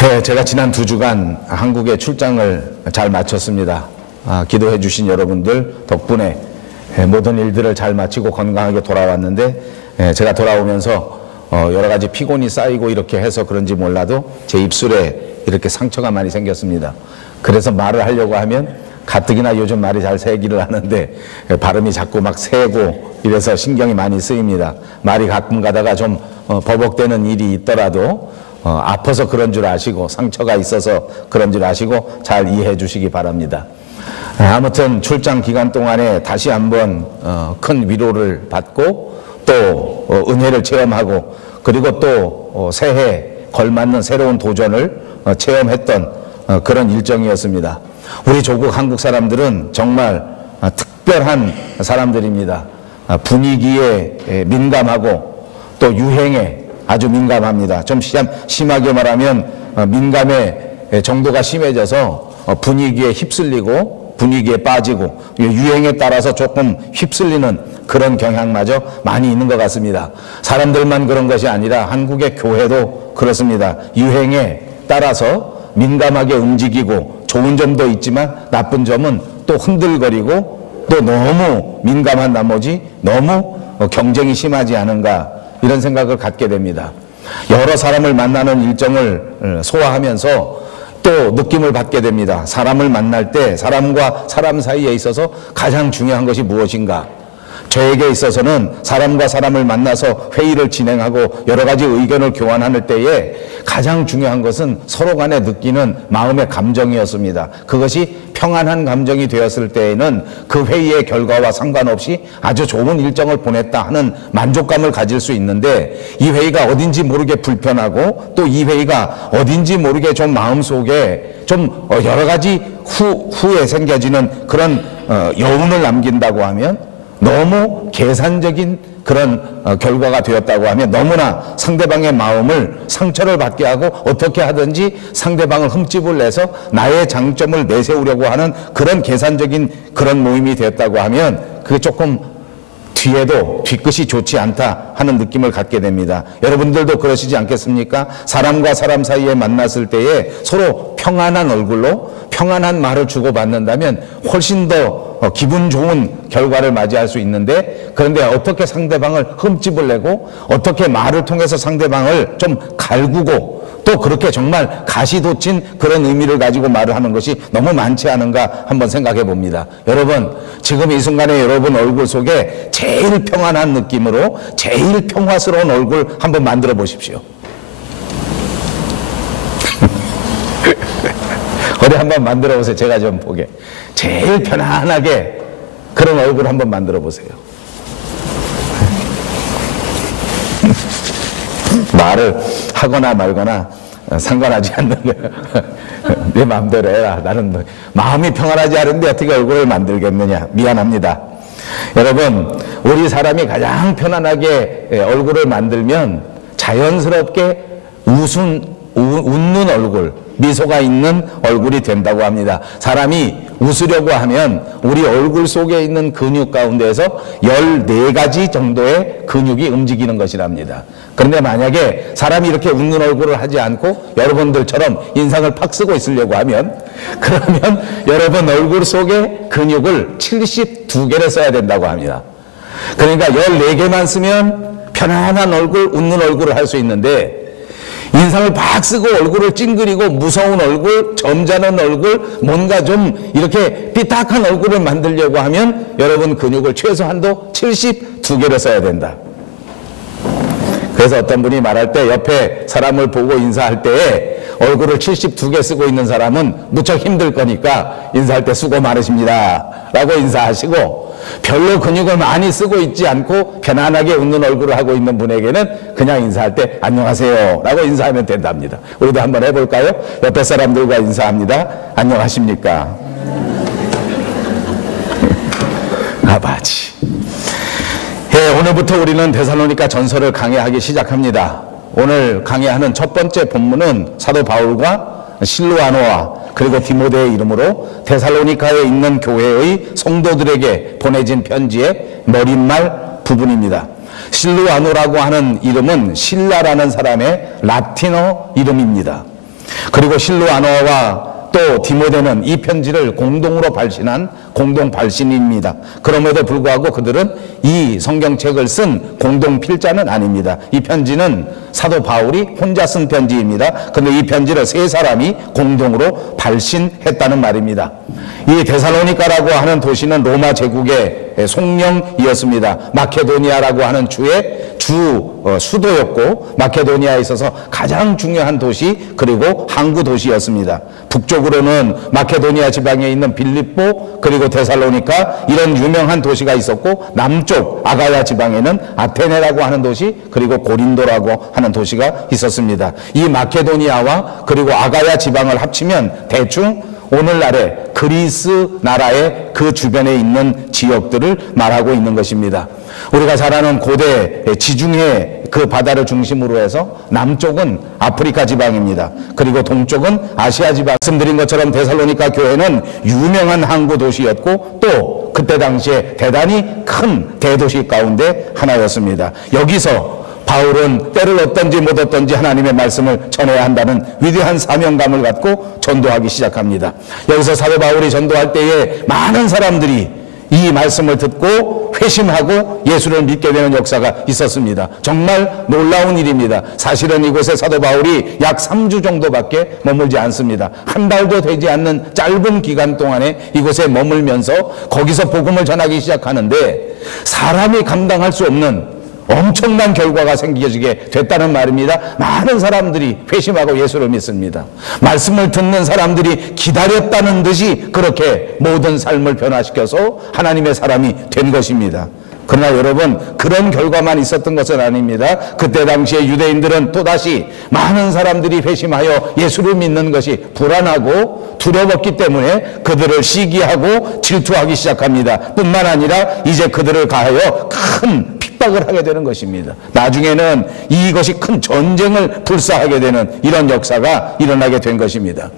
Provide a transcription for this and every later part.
네, 제가 지난 2주간 한국에 출장을 잘 마쳤습니다. 기도해 주신 여러분들 덕분에 모든 일들을 잘 마치고 건강하게 돌아왔는데, 제가 돌아오면서 여러 가지 피곤이 쌓이고 이렇게 해서 그런지 몰라도 제 입술에 이렇게 상처가 많이 생겼습니다. 그래서 말을 하려고 하면 가뜩이나 요즘 말이 잘 새기를 하는데 발음이 자꾸 막 새고 이래서 신경이 많이 쓰입니다. 말이 가끔 가다가 좀 버벅대는 일이 있더라도 아파서 그런 줄 아시고 상처가 있어서 그런 줄 아시고 잘 이해해 주시기 바랍니다. 아무튼 출장 기간 동안에 다시 한번 큰 위로를 받고 또 은혜를 체험하고, 그리고 또 새해 걸맞는 새로운 도전을 체험했던 그런 일정이었습니다. 우리 조국 한국 사람들은 정말 특별한 사람들입니다. 분위기에 민감하고 또 유행에 아주 민감합니다. 좀 심하게 말하면 민감의 정도가 심해져서 분위기에 휩쓸리고 분위기에 빠지고 유행에 따라서 조금 휩쓸리는 그런 경향마저 많이 있는 것 같습니다. 사람들만 그런 것이 아니라 한국의 교회도 그렇습니다. 유행에 따라서 민감하게 움직이고 좋은 점도 있지만 나쁜 점은 또 흔들거리고 또 너무 민감한 나머지 너무 경쟁이 심하지 않은가, 이런 생각을 갖게 됩니다. 여러 사람을 만나는 일정을 소화하면서 또 느낌을 받게 됩니다. 사람을 만날 때 사람과 사람 사이에 있어서 가장 중요한 것이 무엇인가? 저에게 있어서는 사람과 사람을 만나서 회의를 진행하고 여러 가지 의견을 교환할 때에 가장 중요한 것은 서로 간에 느끼는 마음의 감정이었습니다. 그것이 평안한 감정이 되었을 때에는 그 회의의 결과와 상관없이 아주 좋은 일정을 보냈다 하는 만족감을 가질 수 있는데, 이 회의가 어딘지 모르게 불편하고 또 이 회의가 어딘지 모르게 좀 마음속에 좀 여러 가지 후에 생겨지는 그런 여운을 남긴다고 하면, 너무 계산적인 그런 결과가 되었다고 하면 너무나 상대방의 마음을 상처를 받게 하고 어떻게 하든지 상대방을 흠집을 내서 나의 장점을 내세우려고 하는 그런 계산적인 그런 모임이 되었다고 하면 그게 조금 뒤에도 뒤끝이 좋지 않다 하는 느낌을 갖게 됩니다. 여러분들도 그러시지 않겠습니까? 사람과 사람 사이에 만났을 때에 서로 평안한 얼굴로 평안한 말을 주고받는다면 훨씬 더 기분 좋은 결과를 맞이할 수 있는데, 그런데 어떻게 상대방을 흠집을 내고 어떻게 말을 통해서 상대방을 좀 갈구고 또 그렇게 정말 가시돋친 그런 의미를 가지고 말을 하는 것이 너무 많지 않은가 한번 생각해 봅니다. 여러분, 지금 이 순간에 여러분 얼굴 속에 제일 평안한 느낌으로 제일 평화스러운 얼굴 한번 만들어 보십시오. 어디 한번 만들어 보세요. 제가 좀 보게. 제일 편안하게 그런 얼굴 한번 만들어 보세요. 말을 하거나 말거나 상관하지 않는 거예요. 내 마음대로 해라. 나는 마음이 평안하지 않은데 어떻게 얼굴을 만들겠느냐. 미안합니다. 여러분, 우리 사람이 가장 편안하게 얼굴을 만들면 자연스럽게 웃는 얼굴, 미소가 있는 얼굴이 된다고 합니다. 사람이 웃으려고 하면 우리 얼굴 속에 있는 근육 가운데에서 14가지 정도의 근육이 움직이는 것이랍니다. 그런데 만약에 사람이 이렇게 웃는 얼굴을 하지 않고 여러분들처럼 인상을 팍 쓰고 있으려고 하면, 그러면 여러분 얼굴 속에 근육을 72개를 써야 된다고 합니다. 그러니까 14개만 쓰면 편안한 얼굴, 웃는 얼굴을 할 수 있는데, 인상을 팍 쓰고 얼굴을 찡그리고 무서운 얼굴, 점잖은 얼굴, 뭔가 좀 이렇게 삐딱한 얼굴을 만들려고 하면 여러분 근육을 최소한도 72개를 써야 된다. 그래서 어떤 분이 말할 때 옆에 사람을 보고 인사할 때에 얼굴을 72개 쓰고 있는 사람은 무척 힘들 거니까 인사할 때 수고 많으십니다 라고 인사하시고, 별로 근육을 많이 쓰고 있지 않고 편안하게 웃는 얼굴을 하고 있는 분에게는 그냥 인사할 때 안녕하세요 라고 인사하면 된답니다. 우리도 한번 해볼까요? 옆에 사람들과 인사합니다. 안녕하십니까? 아바지. 오늘부터 우리는 데살로니가 전서를 강해하기 시작합니다. 오늘 강해하는 첫 번째 본문은 사도 바울과 실로아노와 그리고 디모데의 이름으로 데살로니가에 있는 교회의 성도들에게 보내진 편지의 머릿말 부분입니다. 실루아노라고 하는 이름은 신라라는 사람의 라틴어 이름입니다. 그리고 실로아노와 또 디모데는 이 편지를 공동으로 발신한 공동 발신입니다. 그럼에도 불구하고 그들은 이 성경책을 쓴 공동 필자는 아닙니다. 이 편지는 사도 바울이 혼자 쓴 편지입니다. 그런데 이 편지를 세 사람이 공동으로 발신했다는 말입니다. 이 데살로니가라고 하는 도시는 로마 제국의 속령이었습니다. 마케도니아라고 하는 주의 수도였고, 마케도니아에 있어서 가장 중요한 도시, 그리고 항구 도시였습니다. 북쪽으로는 마케도니아 지방에 있는 빌립보, 그리고 데살로니가, 이런 유명한 도시가 있었고, 남쪽 아가야 지방에는 아테네라고 하는 도시, 그리고 고린도라고 하는 도시가 있었습니다. 이 마케도니아와 그리고 아가야 지방을 합치면 대충 오늘날의 그리스 나라의 그 주변에 있는 지역들을 말하고 있는 것입니다. 우리가 잘 아는 고대 지중해 그 바다를 중심으로 해서 남쪽은 아프리카 지방입니다. 그리고 동쪽은 아시아 지방. 말씀드린 것처럼 데살로니가 교회는 유명한 항구 도시였고, 또 그때 당시에 대단히 큰 대도시 가운데 하나였습니다. 여기서 바울은 때를 얻든지 못 얻든지 하나님의 말씀을 전해야 한다는 위대한 사명감을 갖고 전도하기 시작합니다. 여기서 사도 바울이 전도할 때에 많은 사람들이 이 말씀을 듣고 회심하고 예수를 믿게 되는 역사가 있었습니다. 정말 놀라운 일입니다. 사실은 이곳에 사도 바울이 약 3주 정도밖에 머물지 않습니다. 한 달도 되지 않는 짧은 기간 동안에 이곳에 머물면서 거기서 복음을 전하기 시작하는데, 사람이 감당할 수 없는 엄청난 결과가 생기게 됐다는 말입니다. 많은 사람들이 회심하고 예수를 믿습니다. 말씀을 듣는 사람들이 기다렸다는 듯이 그렇게 모든 삶을 변화시켜서 하나님의 사람이 된 것입니다. 그러나 여러분, 그런 결과만 있었던 것은 아닙니다. 그때 당시에 유대인들은 또다시 많은 사람들이 회심하여 예수를 믿는 것이 불안하고 두려웠기 때문에 그들을 시기하고 질투하기 시작합니다. 뿐만 아니라 이제 그들을 가하여 큰 핍박을 하게 되는 것입니다. 나중에는 이것이 큰 전쟁을 불사하게 되는 이런 역사가 일어나게 된 것입니다.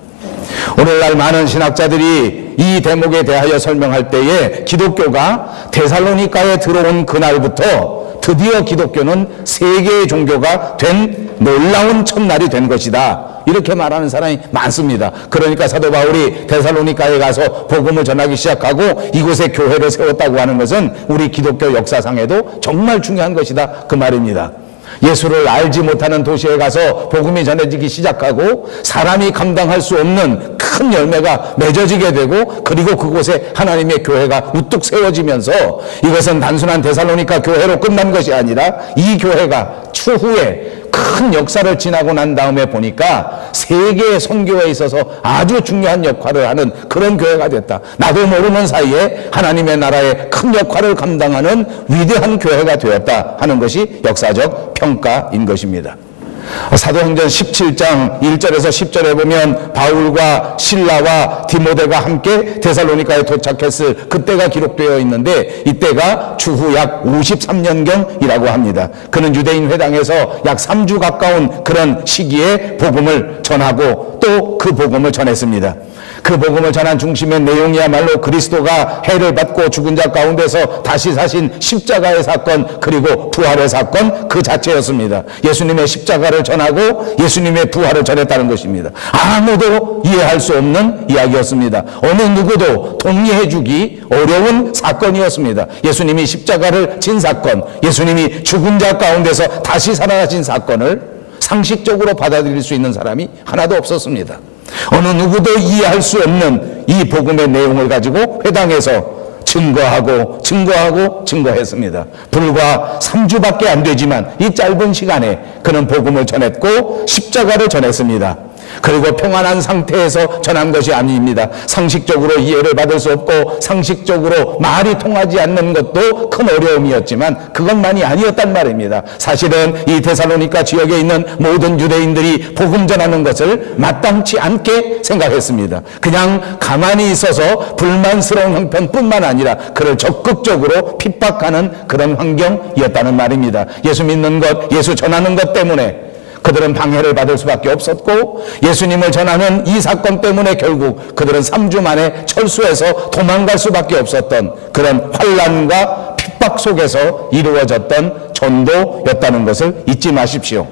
오늘날 많은 신학자들이 이 대목에 대하여 설명할 때에 기독교가 데살로니가에 들어온 그날부터 드디어 기독교는 세계의 종교가 된 놀라운 첫날이 된 것이다, 이렇게 말하는 사람이 많습니다. 그러니까 사도 바울이 데살로니가에 가서 복음을 전하기 시작하고 이곳에 교회를 세웠다고 하는 것은 우리 기독교 역사상에도 정말 중요한 것이다, 그 말입니다. 예수를 알지 못하는 도시에 가서 복음이 전해지기 시작하고 사람이 감당할 수 없는 큰 열매가 맺어지게 되고, 그리고 그곳에 하나님의 교회가 우뚝 세워지면서 이것은 단순한 데살로니가 교회로 끝난 것이 아니라 이 교회가 추후에 큰 역사를 지나고 난 다음에 보니까 세계의 선교에 있어서 아주 중요한 역할을 하는 그런 교회가 됐다. 나도 모르는 사이에 하나님의 나라의 큰 역할을 감당하는 위대한 교회가 되었다 하는 것이 역사적 평가인 것입니다. 사도행전 17장 1절에서 10절에 보면 바울과 실라와 디모데가 함께 데살로니가에 도착했을 그때가 기록되어 있는데, 이때가 주후 약 53년경이라고 합니다. 그는 유대인 회당에서 약 3주 가까운 그런 시기에 복음을 전하고 또 그 복음을 전했습니다. 그 복음을 전한 중심의 내용이야말로 그리스도가 해를 받고 죽은 자 가운데서 다시 사신 십자가의 사건, 그리고 부활의 사건 그 자체였습니다. 예수님의 십자가를 전하고 예수님의 부활을 전했다는 것입니다. 아무도 이해할 수 없는 이야기였습니다. 어느 누구도 동의해주기 어려운 사건이었습니다. 예수님이 십자가를 진 사건, 예수님이 죽은 자 가운데서 다시 살아나신 사건을 상식적으로 받아들일 수 있는 사람이 하나도 없었습니다. 어느 누구도 이해할 수 없는 이 복음의 내용을 가지고 회당에서 증거했습니다. 불과 3주밖에 안 되지만 이 짧은 시간에 그는 복음을 전했고 십자가를 전했습니다. 그리고 평안한 상태에서 전한 것이 아닙니다. 상식적으로 이해를 받을 수 없고 상식적으로 말이 통하지 않는 것도 큰 어려움이었지만 그것만이 아니었단 말입니다. 사실은 이 데살로니가 지역에 있는 모든 유대인들이 복음 전하는 것을 마땅치 않게 생각했습니다. 그냥 가만히 있어서 불만스러운 형편뿐만 아니라 그를 적극적으로 핍박하는 그런 환경이었다는 말입니다. 예수 믿는 것, 예수 전하는 것 때문에 그들은 방해를 받을 수밖에 없었고, 예수님을 전하는 이 사건 때문에 결국 그들은 3주 만에 철수해서 도망갈 수밖에 없었던 그런 환난과 핍박 속에서 이루어졌던 전도였다는 것을 잊지 마십시오.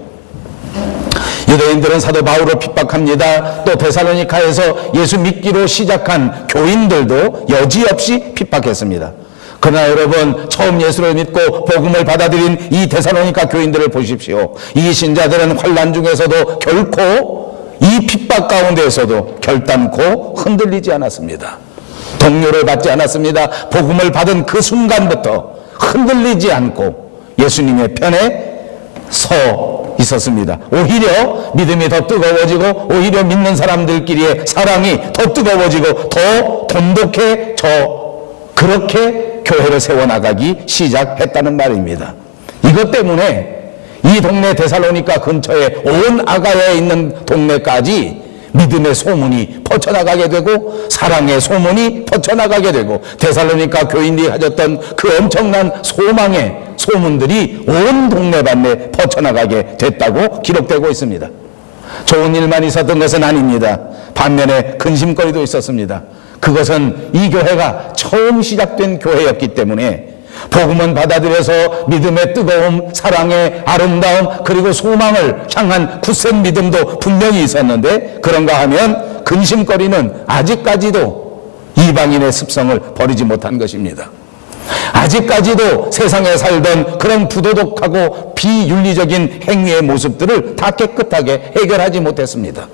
유대인들은 사도 바울을 핍박합니다. 또 데살로니가에서 예수 믿기로 시작한 교인들도 여지없이 핍박했습니다. 그러나 여러분, 처음 예수를 믿고 복음을 받아들인 이 데살로니가 교인들을 보십시오. 이 신자들은 환난 중에서도 결코 이 핍박 가운데에서도 결단코 흔들리지 않았습니다. 동요를 받지 않았습니다. 복음을 받은 그 순간부터 흔들리지 않고 예수님의 편에 서 있었습니다. 오히려 믿음이 더 뜨거워지고, 오히려 믿는 사람들끼리의 사랑이 더 뜨거워지고 더 돈독해져 그렇게 교회를 세워나가기 시작했다는 말입니다. 이것 때문에 이 동네 데살로니가 근처에 온 아가야에 있는 동네까지 믿음의 소문이 퍼져나가게 되고 사랑의 소문이 퍼져나가게 되고 데살로니가 교인들이 가졌던 그 엄청난 소망의 소문들이 온 동네반네 퍼져나가게 됐다고 기록되고 있습니다. 좋은 일만 있었던 것은 아닙니다. 반면에 근심거리도 있었습니다. 그것은 이 교회가 처음 시작된 교회였기 때문에 복음은 받아들여서 믿음의 뜨거움, 사랑의 아름다움, 그리고 소망을 향한 굳센 믿음도 분명히 있었는데, 그런가 하면 근심거리는 아직까지도 이방인의 습성을 버리지 못한 것입니다. 아직까지도 세상에 살던 그런 부도덕하고 비윤리적인 행위의 모습들을 다 깨끗하게 해결하지 못했습니다.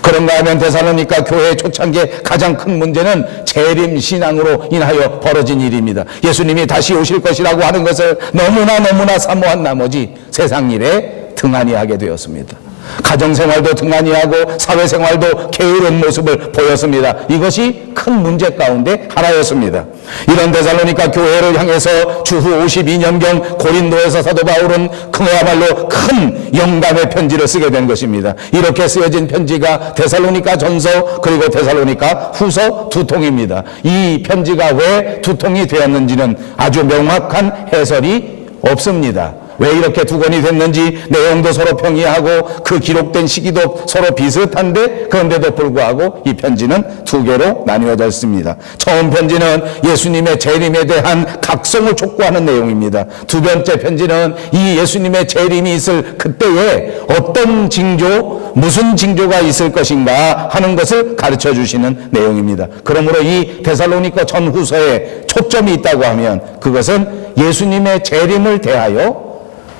그런가 하면 데살로니가 교회의 초창기의 가장 큰 문제는 재림 신앙으로 인하여 벌어진 일입니다. 예수님이 다시 오실 것이라고 하는 것을 너무나 사모한 나머지 세상 일에 등한히 하게 되었습니다. 가정생활도 등한히 하고 사회생활도 게으른 모습을 보였습니다. 이것이 큰 문제 가운데 하나였습니다. 이런 데살로니가 교회를 향해서 주후 52년경 고린도에서 사도 바울은 그야말로 큰 영감의 편지를 쓰게 된 것입니다. 이렇게 쓰여진 편지가 데살로니가 전서 그리고 데살로니가 후서 두 통입니다. 이 편지가 왜 두 통이 되었는지는 아주 명확한 해설이 없습니다. 왜 이렇게 두 권이 됐는지 내용도 서로 평이하고 그 기록된 시기도 서로 비슷한데, 그런데도 불구하고 이 편지는 두 개로 나뉘어져 있습니다. 처음 편지는 예수님의 재림에 대한 각성을 촉구하는 내용입니다. 두 번째 편지는 이 예수님의 재림이 있을 그때에 어떤 징조, 무슨 징조가 있을 것인가 하는 것을 가르쳐 주시는 내용입니다. 그러므로 이 데살로니가 전후서에 초점이 있다고 하면 그것은 예수님의 재림을 대하여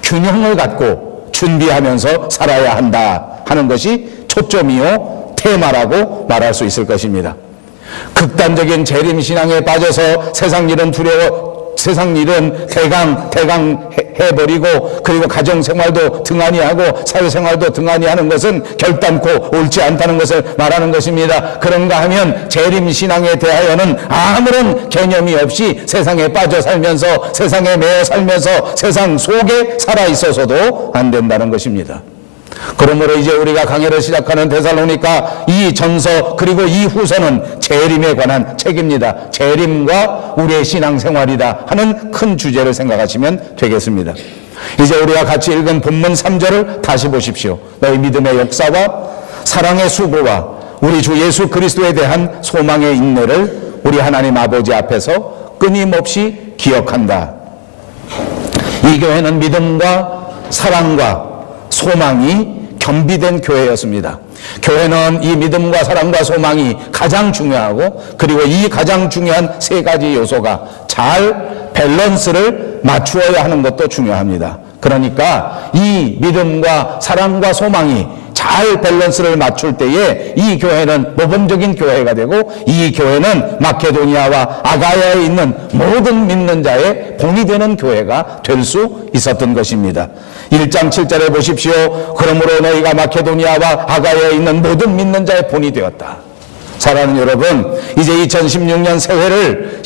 균형을 갖고 준비하면서 살아야 한다 하는 것이 초점이요 테마라고 말할 수 있을 것입니다. 극단적인 재림신앙에 빠져서 세상 일은 대강 해버리고, 그리고 가정생활도 등한히 하고 사회생활도 등한히 하는 것은 결단코 옳지 않다는 것을 말하는 것입니다. 그런가 하면 재림신앙에 대하여는 아무런 개념이 없이 세상에 빠져 살면서, 세상에 매여 살면서 세상 속에 살아있어서도 안 된다는 것입니다. 그러므로 이제 우리가 강해를 시작하는 데살로니가 이 전서 그리고 이 후서는 재림에 관한 책입니다. 재림과 우리의 신앙생활이다 하는 큰 주제를 생각하시면 되겠습니다. 이제 우리가 같이 읽은 본문 3절을 다시 보십시오. 너희 믿음의 역사와 사랑의 수고와 우리 주 예수 그리스도에 대한 소망의 인내를 우리 하나님 아버지 앞에서 끊임없이 기억한다. 이 교회는 믿음과 사랑과 소망이 겸비된 교회였습니다. 교회는 이 믿음과 사랑과 소망이 가장 중요하고, 그리고 이 가장 중요한 세 가지 요소가 잘 밸런스를 맞추어야 하는 것도 중요합니다. 그러니까 이 믿음과 사랑과 소망이 잘 밸런스를 맞출 때에 이 교회는 모범적인 교회가 되고, 이 교회는 마케도니아와 아가야에 있는 모든 믿는 자의 본이 되는 교회가 될 수 있었던 것입니다. 1장 7절에 보십시오. 그러므로 너희가 마케도니아와 아가야에 있는 모든 믿는 자의 본이 되었다. 사랑하는 여러분, 이제 2016년 새해를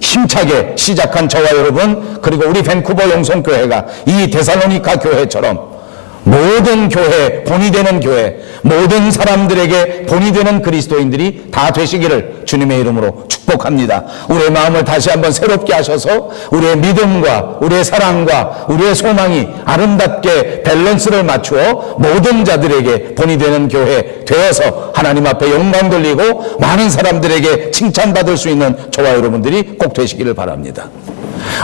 힘차게 시작한 저와 여러분, 그리고 우리 밴쿠버 영성교회가 이 데살로니가 교회처럼 모든 교회, 본이 되는 교회, 모든 사람들에게 본이 되는 그리스도인들이 다 되시기를 주님의 이름으로 축복합니다. 우리의 마음을 다시 한번 새롭게 하셔서 우리의 믿음과 우리의 사랑과 우리의 소망이 아름답게 밸런스를 맞추어 모든 자들에게 본이 되는 교회 되어서 하나님 앞에 영광 돌리고 많은 사람들에게 칭찬받을 수 있는 저와 여러분들이 꼭 되시기를 바랍니다.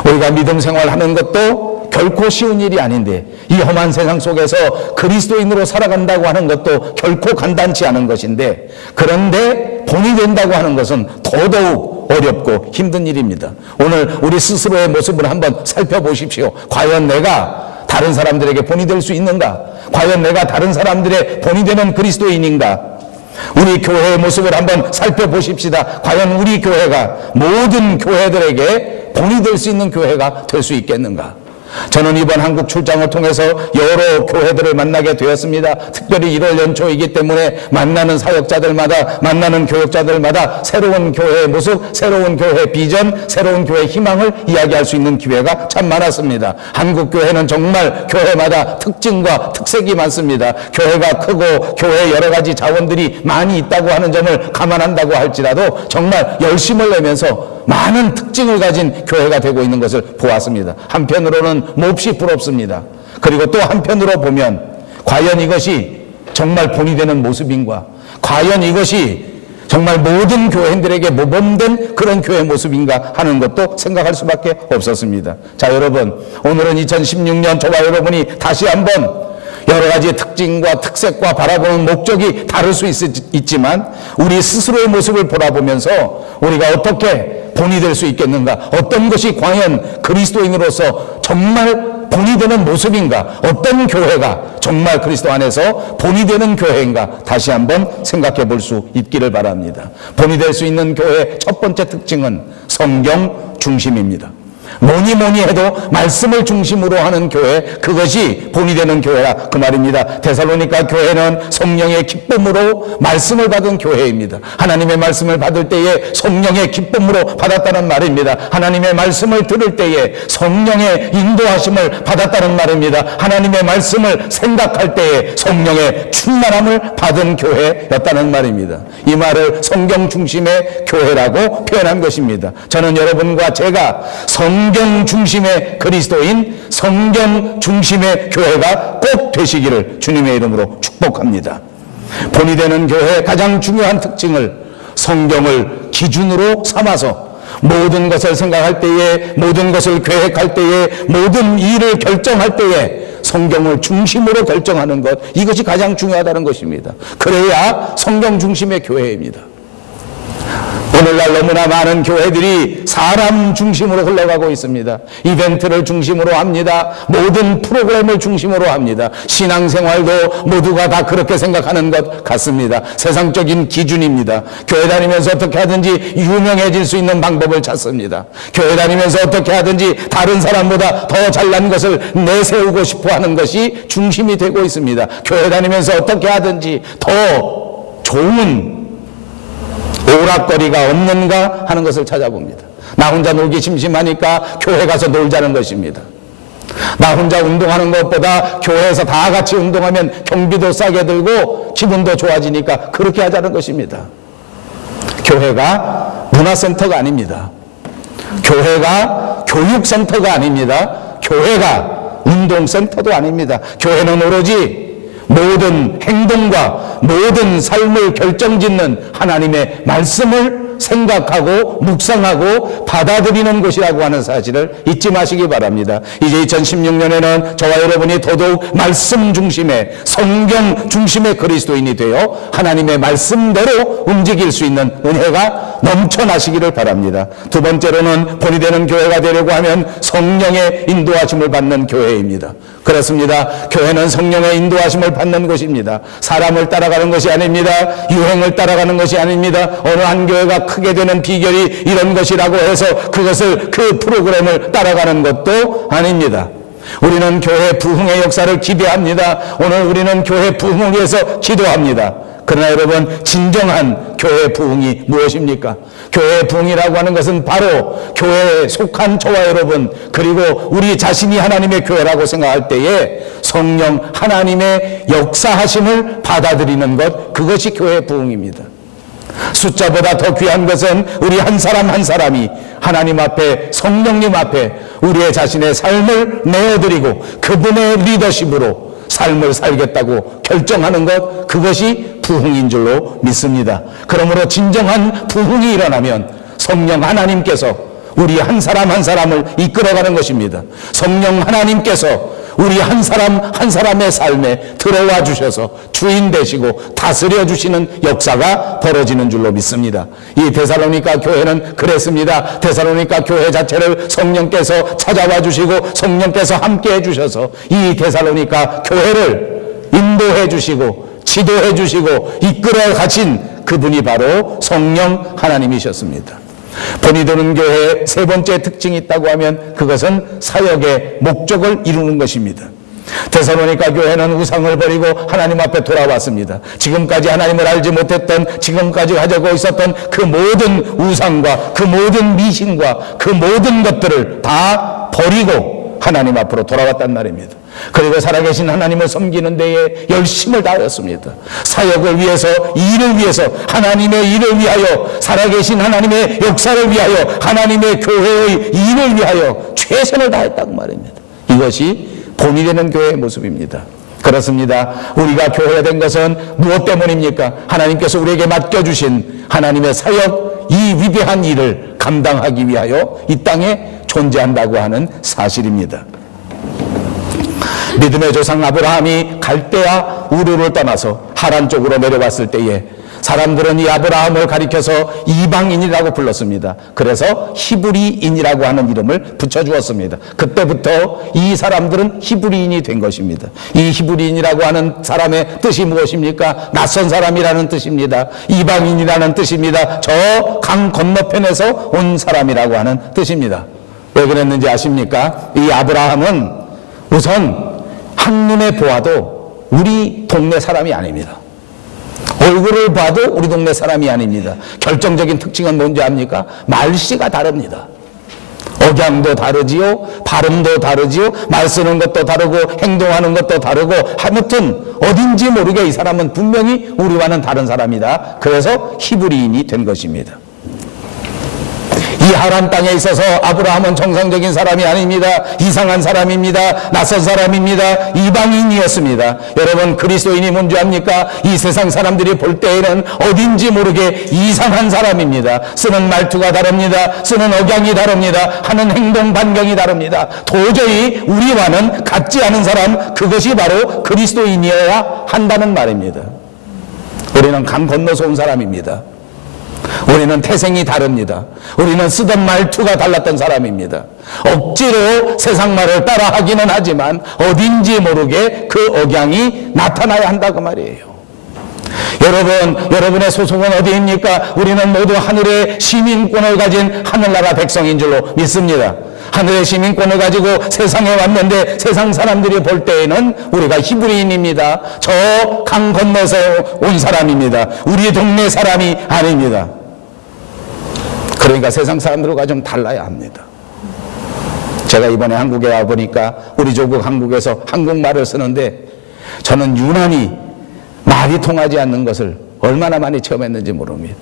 우리가 믿음 생활하는 것도 결코 쉬운 일이 아닌데, 이 험한 세상 속에서 그리스도인으로 살아간다고 하는 것도 결코 간단치 않은 것인데, 그런데 본이 된다고 하는 것은 더더욱 어렵고 힘든 일입니다. 오늘 우리 스스로의 모습을 한번 살펴보십시오. 과연 내가 다른 사람들에게 본이 될 수 있는가? 과연 내가 다른 사람들의 본이 되는 그리스도인인가? 우리 교회의 모습을 한번 살펴보십시다. 과연 우리 교회가 모든 교회들에게 본이 될 수 있는 교회가 될 수 있겠는가? 저는 이번 한국 출장을 통해서 여러 교회들을 만나게 되었습니다. 특별히 1월 연초이기 때문에 만나는 사역자들마다, 만나는 교역자들마다 새로운 교회의 모습, 새로운 교회의 비전, 새로운 교회의 희망을 이야기할 수 있는 기회가 참 많았습니다. 한국 교회는 정말 교회마다 특징과 특색이 많습니다. 교회가 크고 교회에 여러 가지 자원들이 많이 있다고 하는 점을 감안한다고 할지라도 정말 열심을 내면서 많은 특징을 가진 교회가 되고 있는 것을 보았습니다. 한편으로는 몹시 부럽습니다. 그리고 또 한편으로 보면 과연 이것이 정말 본이 되는 모습인가? 과연 이것이 정말 모든 교회인들에게 모범된 그런 교회 모습인가 하는 것도 생각할 수밖에 없었습니다. 자, 여러분, 오늘은 2016년 저와 여러분이 다시 한번 여러 가지 특징과 특색과 바라보는 목적이 다를 수 있지만 우리 스스로의 모습을 돌아보면서 우리가 어떻게 본이 될 수 있겠는가? 어떤 것이 과연 그리스도인으로서 정말 본이 되는 모습인가? 어떤 교회가 정말 그리스도 안에서 본이 되는 교회인가? 다시 한번 생각해 볼 수 있기를 바랍니다. 본이 될 수 있는 교회의 첫 번째 특징은 성경 중심입니다. 뭐니 해도 말씀을 중심으로 하는 교회, 그것이 본이 되는 교회라 그 말입니다. 데살로니가 교회는 성령의 기쁨으로 말씀을 받은 교회입니다. 하나님의 말씀을 받을 때에 성령의 기쁨으로 받았다는 말입니다. 하나님의 말씀을 들을 때에 성령의 인도하심을 받았다는 말입니다. 하나님의 말씀을 생각할 때에 성령의 충만함을 받은 교회였다는 말입니다. 이 말을 성경 중심의 교회라고 표현한 것입니다. 저는 여러분과 제가 성경 중심의 그리스도인, 성경 중심의 교회가 꼭 되시기를 주님의 이름으로 축복합니다. 본이 되는 교회의 가장 중요한 특징을 성경을 기준으로 삼아서 모든 것을 생각할 때에, 모든 것을 계획할 때에, 모든 일을 결정할 때에 성경을 중심으로 결정하는 것, 이것이 가장 중요하다는 것입니다. 그래야 성경 중심의 교회입니다. 오늘날 너무나 많은 교회들이 사람 중심으로 흘러가고 있습니다. 이벤트를 중심으로 합니다. 모든 프로그램을 중심으로 합니다. 신앙생활도 모두가 다 그렇게 생각하는 것 같습니다. 세상적인 기준입니다. 교회 다니면서 어떻게 하든지 유명해질 수 있는 방법을 찾습니다. 교회 다니면서 어떻게 하든지 다른 사람보다 더 잘난 것을 내세우고 싶어 하는 것이 중심이 되고 있습니다. 교회 다니면서 어떻게 하든지 더 좋은 오락거리가 없는가 하는 것을 찾아봅니다. 나 혼자 놀기 심심하니까 교회 가서 놀자는 것입니다. 나 혼자 운동하는 것보다 교회에서 다 같이 운동하면 경비도 싸게 들고 기분도 좋아지니까 그렇게 하자는 것입니다. 교회가 문화센터가 아닙니다. 교회가 교육센터가 아닙니다. 교회가 운동센터도 아닙니다. 교회는 오로지 모든 행동과 모든 삶을 결정짓는 하나님의 말씀을 생각하고 묵상하고 받아들이는 곳이라고 하는 사실을 잊지 마시기 바랍니다. 이제 2016년에는 저와 여러분이 더더욱 말씀 중심의, 성경 중심의 그리스도인이 되어 하나님의 말씀대로 움직일 수 있는 은혜가 넘쳐나시기를 바랍니다. 두 번째로는 본이 되는 교회가 되려고 하면 성령의 인도하심을 받는 교회입니다. 그렇습니다. 교회는 성령의 인도하심을 받는 곳입니다. 사람을 따라가는 것이 아닙니다. 유행을 따라가는 것이 아닙니다. 어느 한 교회가 크게 되는 비결이 이런 것이라고 해서 그것을, 그 프로그램을 따라가는 것도 아닙니다. 우리는 교회 부흥의 역사를 기대합니다. 오늘 우리는 교회 부흥을 위해서 기도합니다. 그러나 여러분, 진정한 교회 부흥이 무엇입니까? 교회 부흥이라고 하는 것은 바로 교회에 속한 저와 여러분, 그리고 우리 자신이 하나님의 교회라고 생각할 때에 성령 하나님의 역사하심을 받아들이는 것, 그것이 교회 부흥입니다. 숫자보다 더 귀한 것은 우리 한 사람 한 사람이 하나님 앞에, 성령님 앞에 우리의 자신의 삶을 내어드리고 그분의 리더십으로 삶을 살겠다고 결정하는 것, 그것이 부흥인 줄로 믿습니다. 그러므로 진정한 부흥이 일어나면 성령 하나님께서 우리 한 사람 한 사람을 이끌어가는 것입니다. 성령 하나님께서 우리 한 사람 한 사람의 삶에 들어와 주셔서 주인 되시고 다스려 주시는 역사가 벌어지는 줄로 믿습니다. 이 데살로니가 교회는 그랬습니다. 데살로니가 교회 자체를 성령께서 찾아와 주시고 성령께서 함께 해 주셔서 이 데살로니가 교회를 인도해 주시고 지도해 주시고 이끌어 가신 그분이 바로 성령 하나님이셨습니다. 본이 드는 교회의 세 번째 특징이 있다고 하면 그것은 사역의 목적을 이루는 것입니다. 데살로니가 교회는 우상을 버리고 하나님 앞에 돌아왔습니다. 지금까지 하나님을 알지 못했던, 지금까지 가지고 있었던 그 모든 우상과 그 모든 미신과 그 모든 것들을 다 버리고 하나님 앞으로 돌아왔단 말입니다. 그리고 살아계신 하나님을 섬기는 데에 열심을 다하였습니다. 사역을 위해서, 일을 위해서, 하나님의 일을 위하여, 살아계신 하나님의 역사를 위하여, 하나님의 교회의 일을 위하여 최선을 다했다고 말입니다. 이것이 본이 되는 교회의 모습입니다. 그렇습니다. 우리가 교회가 된 것은 무엇 때문입니까? 하나님께서 우리에게 맡겨주신 하나님의 사역, 이 위대한 일을 감당하기 위하여 이 땅에 존재한다고 하는 사실입니다. 믿음의 조상 아브라함이 갈대아 우르를 떠나서 하란 쪽으로 내려왔을 때에 사람들은 이 아브라함을 가리켜서 이방인이라고 불렀습니다. 그래서 히브리인이라고 하는 이름을 붙여주었습니다. 그때부터 이 사람들은 히브리인이 된 것입니다. 이 히브리인이라고 하는 사람의 뜻이 무엇입니까? 낯선 사람이라는 뜻입니다. 이방인이라는 뜻입니다. 저 강 건너편에서 온 사람이라고 하는 뜻입니다. 왜 그랬는지 아십니까? 이 아브라함은 우선 한눈에 보아도 우리 동네 사람이 아닙니다. 얼굴을 봐도 우리 동네 사람이 아닙니다. 결정적인 특징은 뭔지 압니까? 말씨가 다릅니다. 억양도 다르지요, 발음도 다르지요, 말 쓰는 것도 다르고 행동하는 것도 다르고, 아무튼 어딘지 모르게 이 사람은 분명히 우리와는 다른 사람이다. 그래서 히브리인이 된 것입니다. 이 하란 땅에 있어서 아브라함은 정상적인 사람이 아닙니다. 이상한 사람입니다. 낯선 사람입니다. 이방인이었습니다. 여러분, 그리스도인이 뭔지 압니까? 이 세상 사람들이 볼 때에는 어딘지 모르게 이상한 사람입니다. 쓰는 말투가 다릅니다. 쓰는 억양이 다릅니다. 하는 행동 반경이 다릅니다. 도저히 우리와는 같지 않은 사람, 그것이 바로 그리스도인이어야 한다는 말입니다. 우리는 강 건너서 온 사람입니다. 우리는 태생이 다릅니다. 우리는 쓰던 말투가 달랐던 사람입니다. 억지로 세상 말을 따라하기는 하지만 어딘지 모르게 그 억양이 나타나야 한다고 말이에요. 여러분의 소속은 어디입니까? 우리는 모두 하늘의 시민권을 가진 하늘나라 백성인 줄로 믿습니다. 하늘의 시민권을 가지고 세상에 왔는데 세상 사람들이 볼 때에는 우리가 히브리인입니다. 저 강 건너서 온 사람입니다. 우리 동네 사람이 아닙니다. 그러니까 세상 사람들과 좀 달라야 합니다. 제가 이번에 한국에 와보니까 우리 조국 한국에서 한국말을 쓰는데 저는 유난히 말이 통하지 않는 것을 얼마나 많이 체험했는지 모릅니다.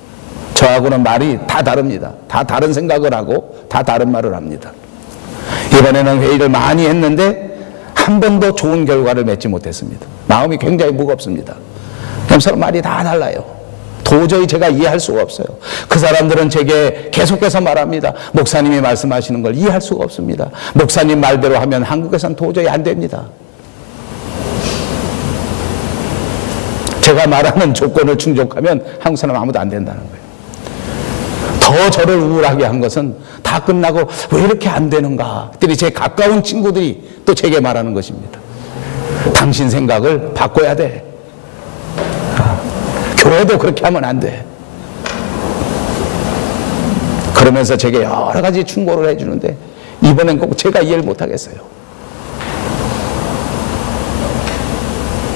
저하고는 말이 다 다릅니다. 다 다른 생각을 하고 다 다른 말을 합니다. 이번에는 회의를 많이 했는데 한 번도 좋은 결과를 맺지 못했습니다. 마음이 굉장히 무겁습니다. 그럼 서로 말이 다 달라요. 도저히 제가 이해할 수가 없어요. 그 사람들은 제게 계속해서 말합니다. 목사님이 말씀하시는 걸 이해할 수가 없습니다. 목사님 말대로 하면 한국에선 도저히 안 됩니다. 제가 말하는 조건을 충족하면 한국 사람 아무도 안 된다는 거예요. 더 저를 우울하게 한 것은 다 끝나고 왜 이렇게 안 되는가? 그들이 제 가까운 친구들이 또 제게 말하는 것입니다. 당신 생각을 바꿔야 돼. 교회도 그렇게 하면 안 돼. 그러면서 제게 여러 가지 충고를 해주는데 이번엔 꼭 제가 이해를 못하겠어요.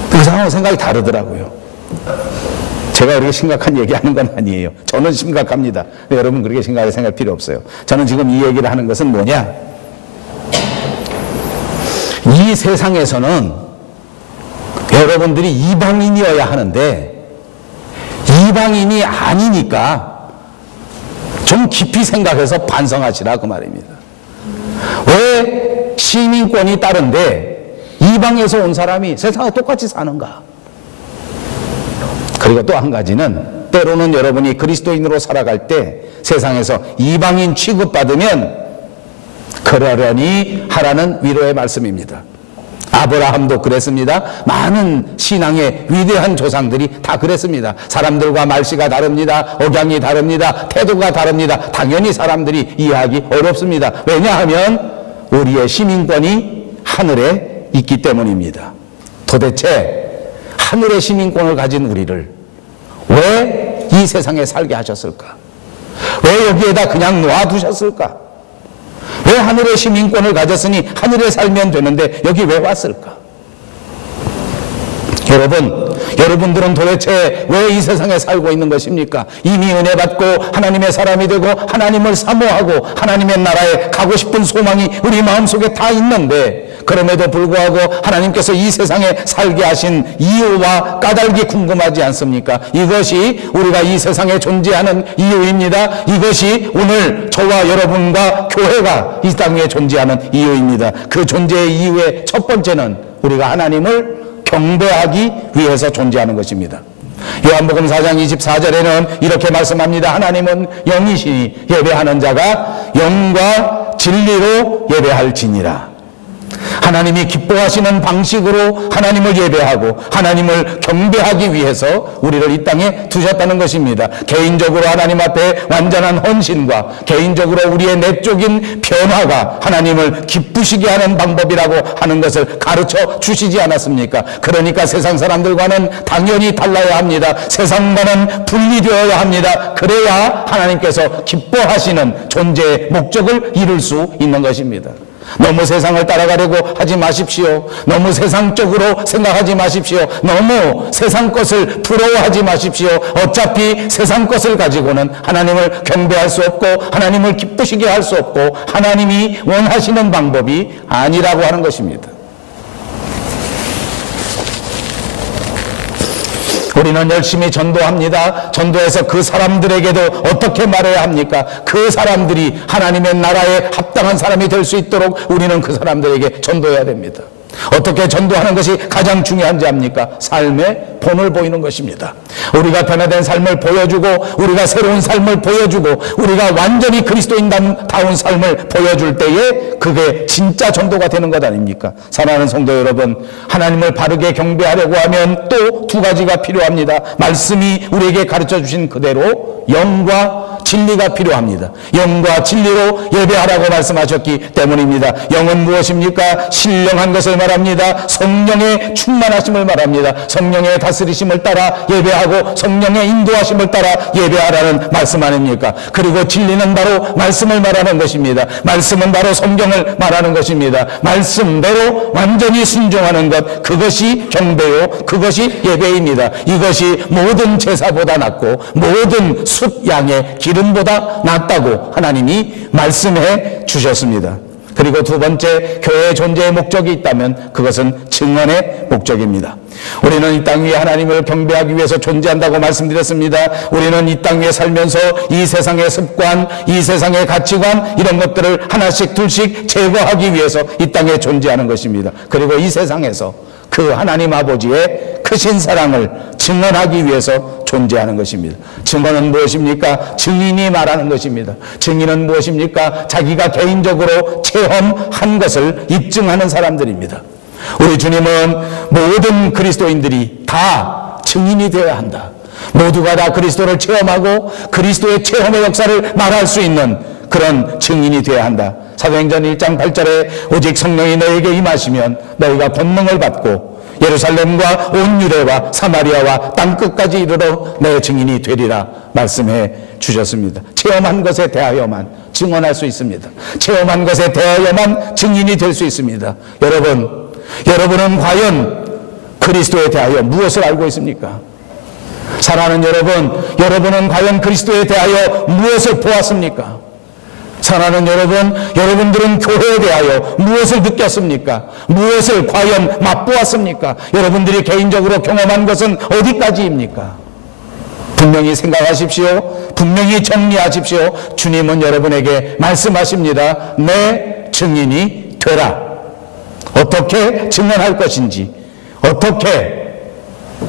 그 상황은 생각이 다르더라고요. 제가 그렇게 심각한 얘기하는 건 아니에요. 저는 심각합니다. 여러분 그렇게 생각할 필요 없어요. 저는 지금 이 얘기를 하는 것은 뭐냐? 이 세상에서는 여러분들이 이방인이어야 하는데 이방인이 아니니까 좀 깊이 생각해서 반성하시라 그 말입니다. 왜 시민권이 다른데 이방에서 온 사람이 세상에 똑같이 사는가? 그리고 또 한 가지는 때로는 여러분이 그리스도인으로 살아갈 때 세상에서 이방인 취급받으면 그러려니 하라는 위로의 말씀입니다. 아브라함도 그랬습니다. 많은 신앙의 위대한 조상들이 다 그랬습니다. 사람들과 말씨가 다릅니다. 억양이 다릅니다. 태도가 다릅니다. 당연히 사람들이 이해하기 어렵습니다. 왜냐하면 우리의 시민권이 하늘에 있기 때문입니다. 도대체 하늘의 시민권을 가진 우리를 왜 이 세상에 살게 하셨을까? 왜 여기에다 그냥 놔두셨을까? 왜 하늘의 시민권을 가졌으니 하늘에 살면 되는데 여기 왜 왔을까? 여러분들은 도대체 왜 이 세상에 살고 있는 것입니까? 이미 은혜 받고 하나님의 사람이 되고 하나님을 사모하고 하나님의 나라에 가고 싶은 소망이 우리 마음속에 다 있는데 그럼에도 불구하고 하나님께서 이 세상에 살게 하신 이유와 까닭이 궁금하지 않습니까? 이것이 우리가 이 세상에 존재하는 이유입니다. 이것이 오늘 저와 여러분과 교회가 이 땅에 존재하는 이유입니다. 그 존재의 이유의 첫 번째는 우리가 하나님을 경배하기 위해서 존재하는 것입니다. 요한복음 4장 24절에는 이렇게 말씀합니다. 하나님은 영이시니 예배하는 자가 영과 진리로 예배할지니라. 하나님이 기뻐하시는 방식으로 하나님을 예배하고 하나님을 경배하기 위해서 우리를 이 땅에 두셨다는 것입니다. 개인적으로 하나님 앞에 완전한 헌신과 개인적으로 우리의 내적인 변화가 하나님을 기쁘시게 하는 방법이라고 하는 것을 가르쳐 주시지 않았습니까? 그러니까 세상 사람들과는 당연히 달라야 합니다. 세상과는 분리되어야 합니다. 그래야 하나님께서 기뻐하시는 존재의 목적을 이룰 수 있는 것입니다. 너무 세상을 따라가려고 하지 마십시오. 너무 세상적으로 생각하지 마십시오. 너무 세상 것을 부러워하지 마십시오. 어차피 세상 것을 가지고는 하나님을 경배할 수 없고 하나님을 기쁘시게 할 수 없고 하나님이 원하시는 방법이 아니라고 하는 것입니다. 우리는 열심히 전도합니다. 전도해서 그 사람들에게도 어떻게 말해야 합니까? 그 사람들이 하나님의 나라에 합당한 사람이 될 수 있도록 우리는 그 사람들에게 전도해야 됩니다. 어떻게 전도하는 것이 가장 중요한지 압니까? 삶의 본을 보이는 것입니다. 우리가 변화된 삶을 보여주고 우리가 새로운 삶을 보여주고 우리가 완전히 그리스도인다운 삶을 보여줄 때에 그게 진짜 전도가 되는 것 아닙니까? 사랑하는 성도 여러분, 하나님을 바르게 경배하려고 하면 또 두 가지가 필요합니다. 말씀이 우리에게 가르쳐 주신 그대로 영과 진리가 필요합니다. 영과 진리로 예배하라고 말씀하셨기 때문입니다. 영은 무엇입니까? 신령한 것을 말합니다. 성령의 충만하심을 말합니다. 성령의 다스리심을 따라 예배하고 성령의 인도하심을 따라 예배하라는 말씀 아닙니까? 그리고 진리는 바로 말씀을 말하는 것입니다. 말씀은 바로 성경을 말하는 것입니다. 말씀대로 완전히 순종하는 것, 그것이 경배요, 그것이 예배입니다. 이것이 모든 제사보다 낫고 모든 숫 양의 기름보다 낫다고 하나님이 말씀해 주셨습니다. 그리고 두 번째, 교회의 존재의 목적이 있다면 그것은 증언의 목적입니다. 우리는 이 땅 위에 하나님을 경배하기 위해서 존재한다고 말씀드렸습니다. 우리는 이 땅 위에 살면서 이 세상의 습관, 이 세상의 가치관, 이런 것들을 하나씩 둘씩 제거하기 위해서 이 땅에 존재하는 것입니다. 그리고 이 세상에서 그 하나님 아버지의 크신 사랑을 증언하기 위해서 존재하는 것입니다. 증언은 무엇입니까? 증인이 말하는 것입니다. 증인은 무엇입니까? 자기가 개인적으로 체험한 것을 입증하는 사람들입니다. 우리 주님은 모든 그리스도인들이 다 증인이 되어야 한다. 모두가 다 그리스도를 체험하고 그리스도의 체험의 역사를 말할 수 있는 그런 증인이 되어야 한다. 사도행전 1장 8절에 오직 성령이 너에게 임하시면 너희가 권능을 받고 예루살렘과 온 유대와 사마리아와 땅끝까지 이르러 내 증인이 되리라 말씀해 주셨습니다. 체험한 것에 대하여만 증언할 수 있습니다. 체험한 것에 대하여만 증인이 될 수 있습니다. 여러분은 과연 그리스도에 대하여 무엇을 알고 있습니까? 사랑하는 여러분은 과연 그리스도에 대하여 무엇을 보았습니까? 사랑하는 여러분들은 교회에 대하여 무엇을 느꼈습니까? 무엇을 과연 맛보았습니까? 여러분들이 개인적으로 경험한 것은 어디까지입니까? 분명히 생각하십시오. 분명히 정리하십시오. 주님은 여러분에게 말씀하십니다. 내 증인이 되라. 어떻게 증언할 것인지, 어떻게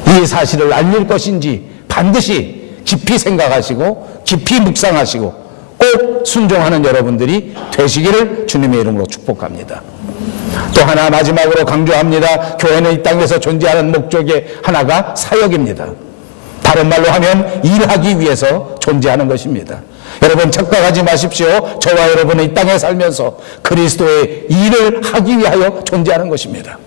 이 사실을 알릴 것인지 반드시 깊이 생각하시고 깊이 묵상하시고 꼭 순종하는 여러분들이 되시기를 주님의 이름으로 축복합니다. 또 하나 마지막으로 강조합니다. 교회는 이 땅에서 존재하는 목적의 하나가 사역입니다. 다른 말로 하면 일하기 위해서 존재하는 것입니다. 여러분 착각하지 마십시오. 저와 여러분은 이 땅에 살면서 그리스도의 일을 하기 위하여 존재하는 것입니다.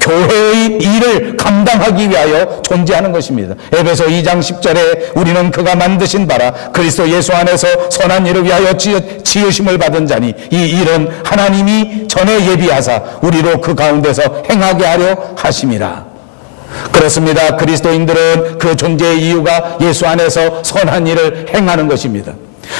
교회의 일을 감당하기 위하여 존재하는 것입니다. 에베소 2장 10절에 우리는 그가 만드신 바라 그리스도 예수 안에서 선한 일을 위하여 지으심을 받은 자니 이 일은 하나님이 전에 예비하사 우리로 그 가운데서 행하게 하려 하심이라. 그렇습니다. 그리스도인들은 그 존재의 이유가 예수 안에서 선한 일을 행하는 것입니다.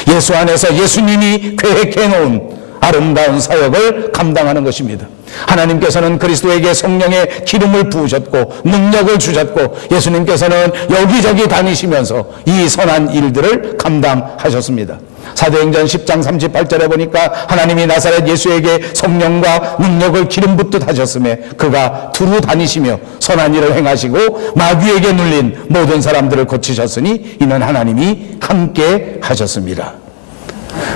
예수 안에서 예수님이 계획해 놓은 아름다운 사역을 감당하는 것입니다. 하나님께서는 그리스도에게 성령의 기름을 부으셨고 능력을 주셨고 예수님께서는 여기저기 다니시면서 이 선한 일들을 감당하셨습니다. 사도행전 10장 38절에 보니까 하나님이 나사렛 예수에게 성령과 능력을 기름 붓듯 하셨음에 그가 두루 다니시며 선한 일을 행하시고 마귀에게 눌린 모든 사람들을 고치셨으니 이는 하나님이 함께 하셨습니다.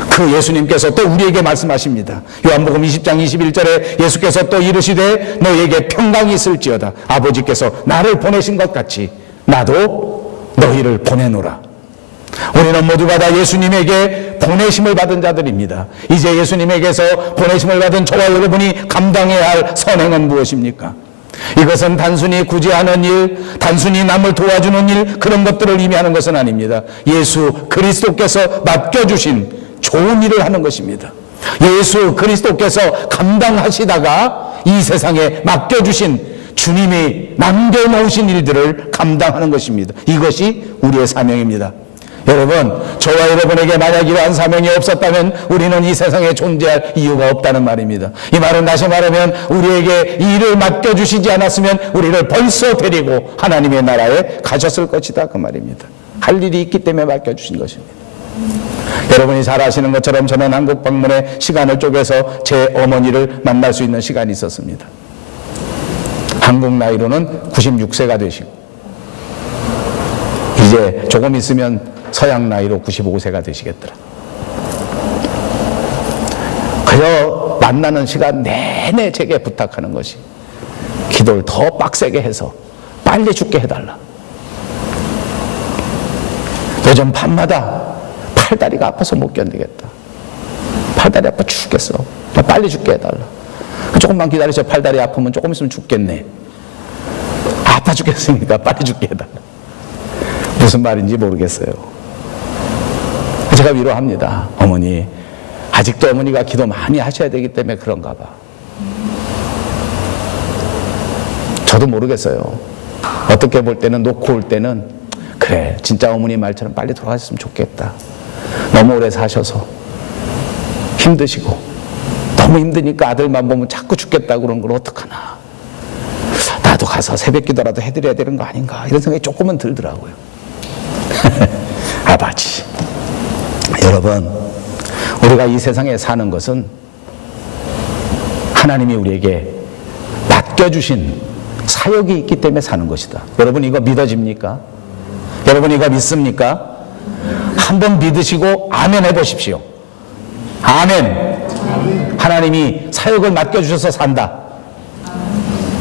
그 예수님께서 또 우리에게 말씀하십니다. 요한복음 20장 21절에 예수께서 또 이르시되 너희에게 평강이 있을지어다. 아버지께서 나를 보내신 것 같이 나도 너희를 보내노라. 우리는 모두가 다 예수님에게 보내심을 받은 자들입니다. 이제 예수님에게서 보내심을 받은 저와 여러분이 감당해야 할 선행은 무엇입니까? 이것은 단순히 구제하는 일, 단순히 남을 도와주는 일, 그런 것들을 의미하는 것은 아닙니다. 예수 그리스도께서 맡겨주신 좋은 일을 하는 것입니다. 예수 그리스도께서 감당하시다가 이 세상에 맡겨주신 주님이 남겨놓으신 일들을 감당하는 것입니다. 이것이 우리의 사명입니다. 여러분, 저와 여러분에게 만약 이러한 사명이 없었다면 우리는 이 세상에 존재할 이유가 없다는 말입니다. 이 말은 다시 말하면 우리에게 이 일을 맡겨주시지 않았으면 우리를 벌써 데리고 하나님의 나라에 가셨을 것이다, 그 말입니다. 할 일이 있기 때문에 맡겨주신 것입니다. 여러분이 잘 아시는 것처럼 저는 한국 방문에 시간을 쪼개서 제 어머니를 만날 수 있는 시간이 있었습니다. 한국 나이로는 96세가 되시고 이제 조금 있으면 서양 나이로 95세가 되시겠더라. 그저 만나는 시간 내내 제게 부탁하는 것이 기도를 더 빡세게 해서 빨리 죽게 해달라. 요즘 밤마다 팔다리가 아파서 못 견디겠다. 팔다리 아파 죽겠어. 빨리 죽게 해달라. 조금만 기다리셔. 팔다리 아프면 조금 있으면 죽겠네. 아파 죽겠으니까 빨리 죽게 해달라. 무슨 말인지 모르겠어요. 제가 위로합니다. 어머니, 아직도 어머니가 기도 많이 하셔야 되기 때문에 그런가 봐. 저도 모르겠어요. 어떻게 볼 때는, 놓고 올 때는 그래, 진짜 어머니 말처럼 빨리 돌아가셨으면 좋겠다. 너무 오래 사셔서 힘드시고 너무 힘드니까 아들만 보면 자꾸 죽겠다고 그런 걸 어떡하나. 나도 가서 새벽 기도라도 해드려야 되는 거 아닌가, 이런 생각이 조금은 들더라고요. 아버지, 여러분, 우리가 이 세상에 사는 것은 하나님이 우리에게 맡겨주신 사역이 있기 때문에 사는 것이다. 여러분, 이거 믿어집니까? 여러분, 이거 믿습니까? 한번 믿으시고 아멘 해보십시오. 아멘. 하나님이 사역을 맡겨주셔서 산다.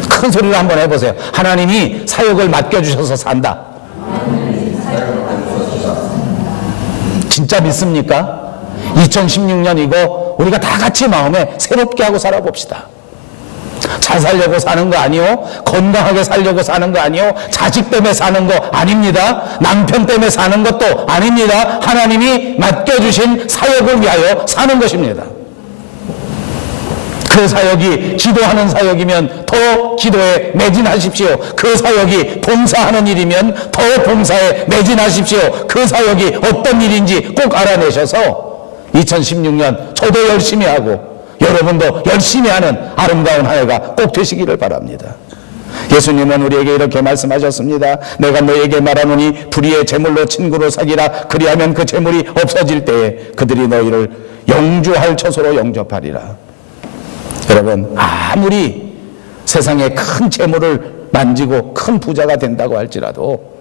큰 소리로 한번 해보세요. 하나님이 사역을 맡겨주셔서 산다. 진짜 믿습니까? 2016년 이거 우리가 다 같이 마음에 새롭게 하고 살아봅시다. 잘 살려고 사는 거 아니요, 건강하게 살려고 사는 거 아니요, 자식 때문에 사는 거 아닙니다. 남편 때문에 사는 것도 아닙니다. 하나님이 맡겨주신 사역을 위하여 사는 것입니다. 그 사역이 기도하는 사역이면 더 기도에 매진하십시오. 그 사역이 봉사하는 일이면 더 봉사에 매진하십시오. 그 사역이 어떤 일인지 꼭 알아내셔서 2016년 저도 열심히 하고 여러분도 열심히 하는 아름다운 한 해가 꼭 되시기를 바랍니다. 예수님은 우리에게 이렇게 말씀하셨습니다. 내가 너에게 말하노니 불의의 재물로 친구로 사귀라. 그리하면 그 재물이 없어질 때에 그들이 너희를 영주할 처소로 영접하리라. 여러분, 아무리 세상에 큰 재물을 만지고 큰 부자가 된다고 할지라도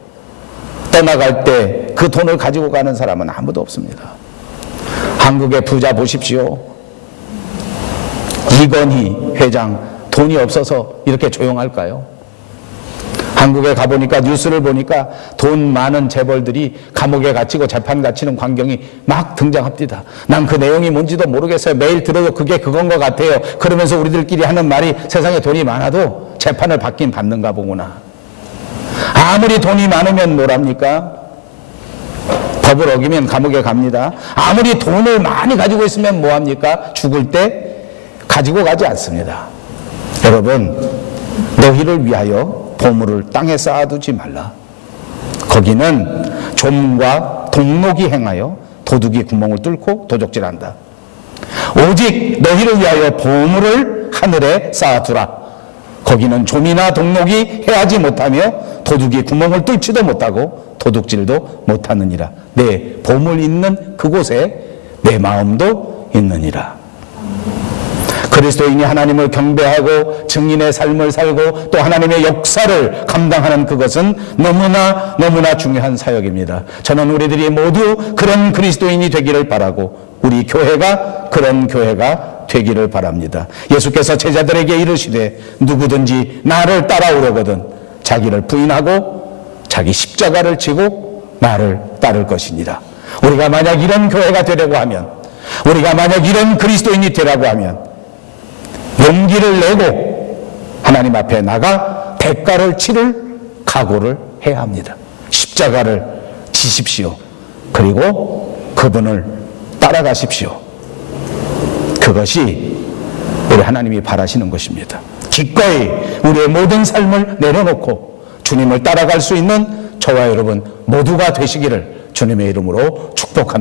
떠나갈 때 그 돈을 가지고 가는 사람은 아무도 없습니다. 한국의 부자 보십시오. 이건희 회장 돈이 없어서 이렇게 조용할까요? 한국에 가보니까 뉴스를 보니까 돈 많은 재벌들이 감옥에 갇히고 재판 갇히는 광경이 막 등장합니다. 난 그 내용이 뭔지도 모르겠어요. 매일 들어도 그게 그건 것 같아요. 그러면서 우리들끼리 하는 말이 세상에 돈이 많아도 재판을 받긴 받는가 보구나. 아무리 돈이 많으면 뭐랍니까? 법을 어기면 감옥에 갑니다. 아무리 돈을 많이 가지고 있으면 뭐합니까? 죽을 때 가지고 가지 않습니다. 여러분, 너희를 위하여 보물을 땅에 쌓아두지 말라. 거기는 좀과 동록이 행하여 도둑이 구멍을 뚫고 도적질한다. 오직 너희를 위하여 보물을 하늘에 쌓아두라. 거기는 좀이나 동록이 해하지 못하며 도둑이 구멍을 뚫지도 못하고 도둑질도 못하느니라. 내 보물 있는 그곳에 내 마음도 있느니라. 그리스도인이 하나님을 경배하고 증인의 삶을 살고 또 하나님의 역사를 감당하는 그것은 너무나 중요한 사역입니다. 저는 우리들이 모두 그런 그리스도인이 되기를 바라고 우리 교회가 그런 교회가 되기를 바랍니다. 예수께서 제자들에게 이르시되 누구든지 나를 따라오려거든 자기를 부인하고 자기 십자가를 지고 나를 따를 것이니라. 우리가 만약 이런 교회가 되려고 하면, 우리가 만약 이런 그리스도인이 되라고 하면 용기를 내고 하나님 앞에 나가 대가를 치를 각오를 해야 합니다. 십자가를 지십시오. 그리고 그분을 따라가십시오. 그것이 우리 하나님이 바라시는 것입니다. 기꺼이 우리의 모든 삶을 내려놓고 주님을 따라갈 수 있는 저와 여러분 모두가 되시기를 주님의 이름으로 축복합니다.